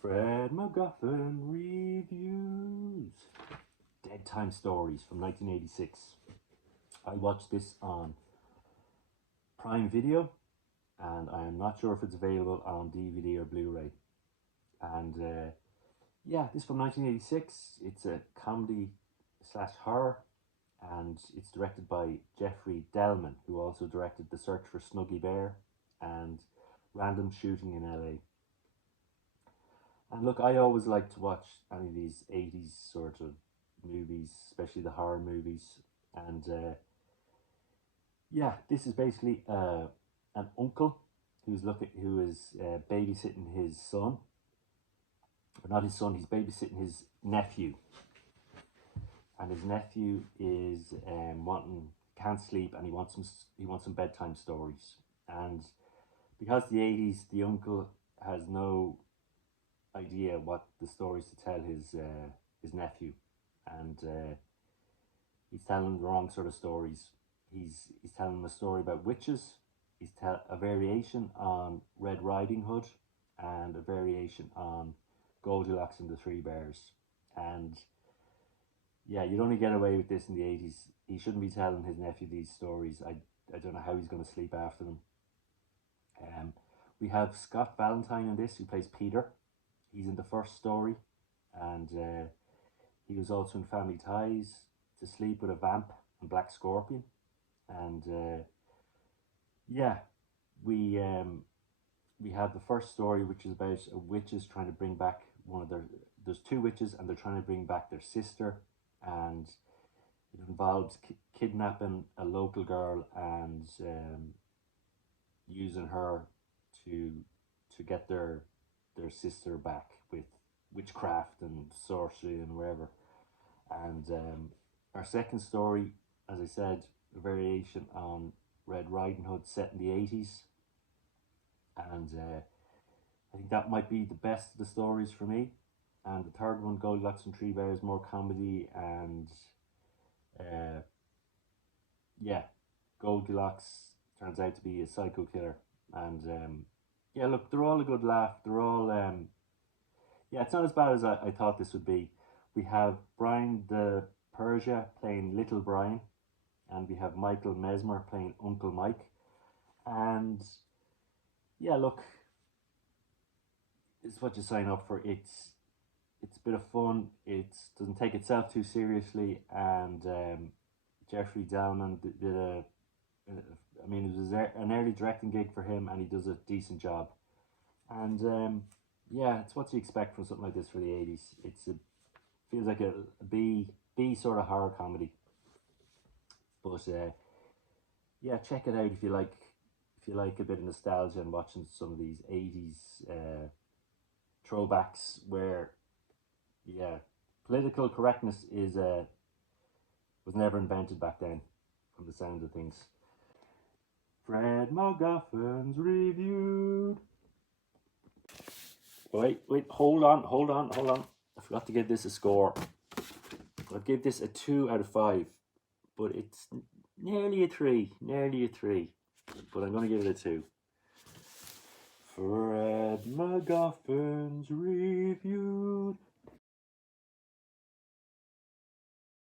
Fred MacGuffin reviews Deadtime stories from 1986. I watched this on Prime Video, and I am not sure if it's available on DVD or Blu-ray. And yeah, this from 1986. It's a comedy slash horror, and it's directed by Jeffrey Delman, who also directed The Search for Snuggy Bear and Random Shooting in LA. And look, I always like to watch any of these 80s sort of movies, especially the horror movies. And yeah, this is basically an uncle who is babysitting his son. Or not his son, he's babysitting his nephew. And his nephew is can't sleep, and he wants some bedtime stories. And because the 80s, the uncle has no idea what the stories to tell his nephew, and he's telling him the wrong sort of stories. He's telling him a story about witches. He's a variation on Red Riding Hood, and a variation on Goldilocks and the Three Bears. And yeah, you'd only get away with this in the 80s. He shouldn't be telling his nephew these stories. I don't know how he's going to sleep after them. We have Scott Valentine in this, who plays Peter. He's in the first story, and he was also in Family Ties, To Sleep with a Vamp, and Black Scorpion. And yeah, we have the first story, which is about witches trying to bring back there's two witches, and they're trying to bring back their sister, and it involves kidnapping a local girl and using her to get their sister back with witchcraft and sorcery and wherever. And our second story, as I said, a variation on Red Riding Hood, set in the 80s. And I think that might be the best of the stories for me. And the third one, Goldilocks and Three Bears, more comedy, and yeah, Goldilocks turns out to be a psycho killer. And yeah, look, they're all a good laugh. They're all yeah, it's not as bad as I thought this would be. We have Brian the Persia playing Little Brian, and we have Michael Mesmer playing Uncle Mike. And yeah, look, it's what you sign up for. It's a bit of fun. It doesn't take itself too seriously, and Jeffrey Delman did I mean, it was an early directing gig for him, and he does a decent job. And yeah, it's what you expect from something like this for the 80s. Feels like a B sort of horror comedy. But yeah, check it out if you like a bit of nostalgia and watching some of these 80s throwbacks where, yeah, political correctness was never invented back then, from the sound of things. Fred MacGuffin's reviewed. Wait, hold on. I forgot to give this a score. I'll give this a 2 out of 5, but it's nearly a 3. But I'm going to give it a 2. Fred MacGuffin's reviewed.